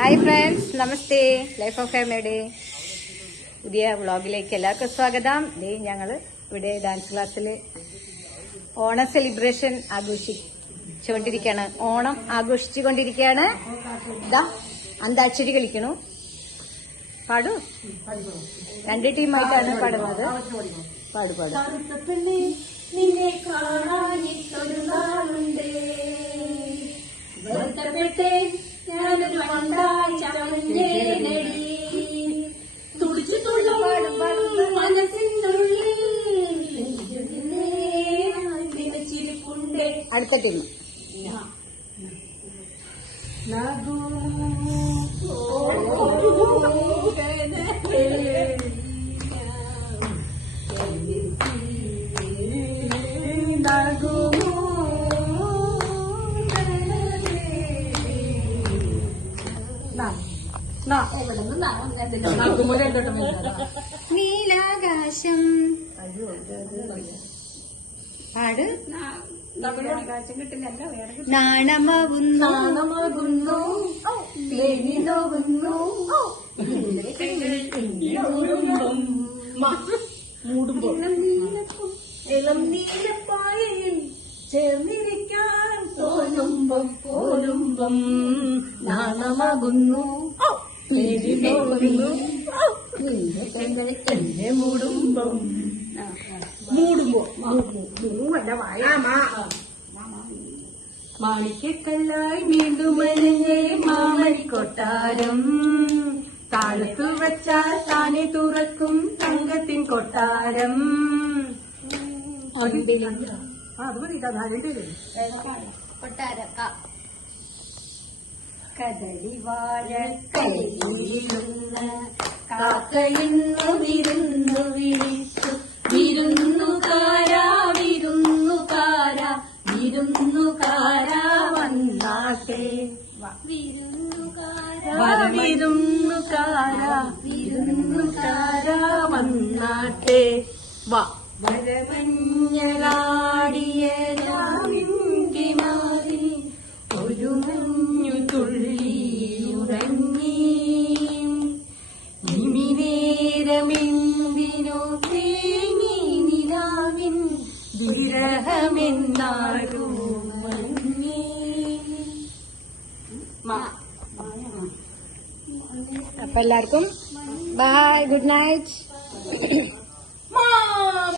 Hi friends, namaste. Life of ഫാമിലിയുടെ പുതിയ വ്ളോഗിലേക്ക് എല്ലാവർക്കും സ്വാഗതം. ഞങ്ങൾ ഇവിടെ ഡാൻസ് ക്ലാസ്സിൽ ഓണം സെലിബ്രേഷൻ ആഘോഷിച്ചുകൊണ്ടിരിക്കുകയാണ്. ഓണം ആഘോഷിച്ചുകൊണ്ടിരിക്കുകയാണ്. ഇതാ അന്താക്ഷരി കളിക്കണു. പാടൂ. 2 ടീമായിട്ടാണ് പാടുന്നത്. പാടുപാടും. ഞാനൊരു തുടിച്ചു തുള്ളും മനസ്സിനുള്ളിൽ ചിരിപ്പുണ്ട്. അടുത്ത ടീം നീലാകാശം. പാട്. നാണമാകുന്നു ഇളം നീലപ്പായയിൽ ചേർന്നിരിക്കാൻ തോന്നുമ്പം നാണമാകുന്നു മാണിക്കല്ലായി വീണ്ടും അലഞ്ഞേ മാമണിക്കൊട്ടാരം. താഴത്തു വച്ചാൽ താനെ തുറക്കും തങ്കത്തിൻ കൊട്ടാരം. കദളിവാഴക്കൈയിലുന്ന കാക്കയിന്നു വിരുന്നു വിളിച്ചു. വിരുന്നുകാരാ വിരുന്നുകാരാ വിരുന്നുകാരാ വന്നാട്ടെ. വിരുന്നുകാരാ വിരുന്നുകാരാ വന്നാട്ടെ. വരമഞ്ഞലാടിയ രാവിന്തിമാരിൽ ഒരു മഞ്ഞു തുള്ളിയുറങ്ങി. നിമിനേരമെന്തിനോ തേങ്ങി നിലാവിൻ വിരഹമെന്നാരോ മങ്ങി. അപ്പൊ എല്ലാവർക്കും ബൈ, ഗുഡ് നൈറ്റ്.